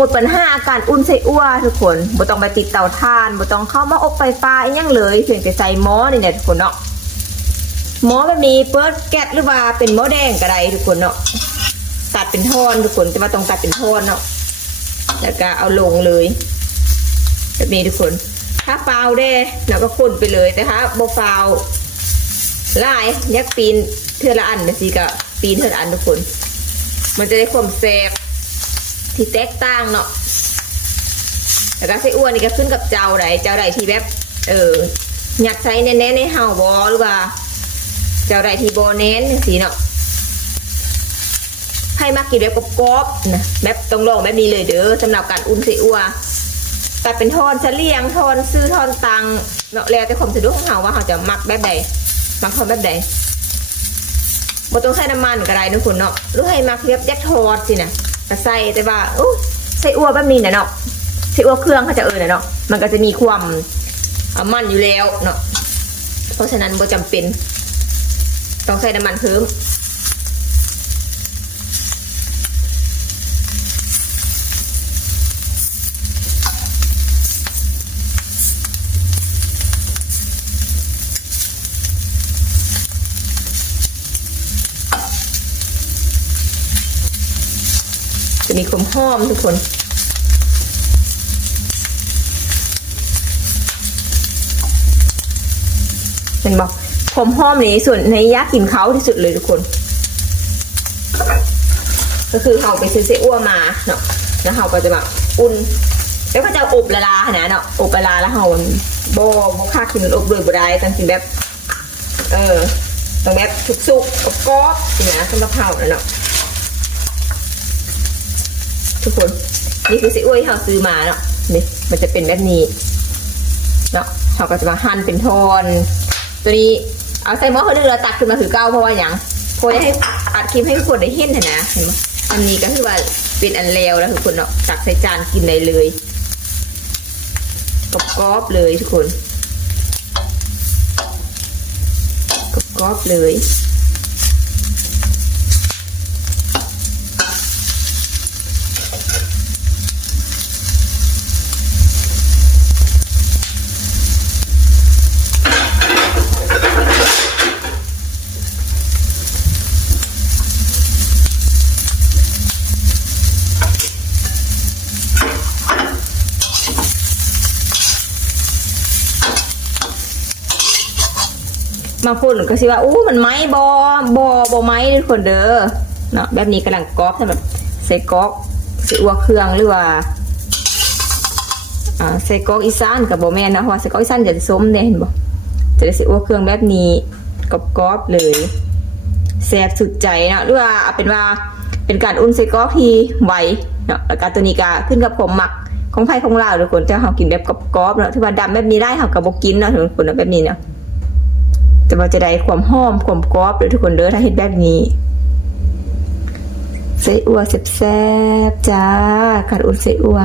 หมดปัญหาการอุ่นไส้อั่วทุกคนบ่ต้องไปติดเตาถ่านบ่ต้องเข้ามาอบไฟฟ้าอีกอย่างเลยเพียงแต่ใส่หม้อนี่แหละทุกคนเนาะหม้อแบบนี้เปิดแก๊สหรือว่าเป็นหม้อแดงก็ได้ทุกคนเนาะตัดเป็นท่อนทุกคนแต่ว่าต้องตัดเป็นท่อนเนาะแล้วก็เอาลงเลยแบบนี้ทุกคนถ้าฟาวได้แล้วก็คนไปเลยแต่ถ้าบ่ฟาวลายยักปีนเทือละอันนะสิก็ปีนเทือละอันทุกคนมันจะได้ความแซ่บที่แตกต่างเนาะแล้วก็ไส้อั่วนี่ก็ขึ้นกับเจ้าใดที่แบบอยากใช้แน่ๆในเฮาบอหรือว่าเจ้าใดที่บอเน้นสีเนาะให้มากินแบบกรอบๆนะแบบต้องลองแบบนี้เลยเด้อสำหรับการอุ่นไส้อั่วตัดเป็นทอนเฉลี่ยงทอนซื้อทอนตังเนาะแล้วแต่ความสะดวกของเฮาว่าเฮาจะมักแบบใดมักทอดแบบใดบ่ต้องใส่น้ำมันก็ได้ทุกคนเนาะหรือให้มักแบบยัดทอดสินะก็ใส่แต่ว่าไส้อั่วแบบนี้นะเนาะไส้อั่วเครื่องเขาจะนะเนาะมันก็จะมีความมันอยู่แล้วเนาะเพราะฉะนั้นบ่จำเป็นต้องใส่น้ำมันเพิ่มจะมีความหอมทุกคนเห็นบอกความหอมนี้ส่วนในยากกินเขาที่สุดเลยทุกคนก็คือเขาไปซื้อไส้อั่วมาเนาะแล้วเขาก็จะแบบอุ่นแล้วก็จะอบละลาเนาะอบละลาแล้วเขาโบค่ากินมันอบเลยบ่ได้ต้องกินแบบต้องแบบสุกๆกรอบๆนะสำหรับเขาเนาะทุกคนนี่คือไส้อั่วที่เราซื้อมาเนาะนี่มันจะเป็นแบบนี้เนาะเราก็จะมาหั่นเป็นทอนตัวนี้เอาใส่หม้อเขาดึงแล้วตักขึ้นมาถือเก้าเพราะว่าอย่างพอจะให้อัดคลิปให้ทุกคนได้เห็นนะเห็นไหมอันนี้ก็คือว่าเป็นอันเลวแล้วทุกคนเนาะตักใส่จานกินเลยเลยกรอบๆเลยทุกคนกรอบๆเลยบางคนก็สิว่ามันไม้บไม้ทุกคนเด้อเนาะแบบนี้กำลังกรอบสำหรับใส่กรอกใส่อั่วเครื่องหรือว่าใส่กรอกอีสานกับโบแมนนะเพราะใส่กรอกอีสานจะส้มเนี่ยเห็นบ่จะได้ใส่อั่วเครื่องแบบนี้กรอบๆเลยแซ่บสุดใจเนาะหรือว่าเป็นว่าเป็นการอุ่นใส่กรอกที่ไวเนาะแล้วก็ตัวนี้ก็ขึ้นกับผมหมักของไผ่ของลาวทุกคนแต่เขากินแบบกรอบๆเนาะที่ว่าดำแบบนี้ได้เขากับโบกินเนาะทุกคนแบบนี้เนาะแต่ว่าจะได้ความหอมความกรอบเลยทุกคนเด้อถ้าเห็นแบบนี้ไส้อั่วแซ่บๆจ้าการอุ่นไส้อั่ว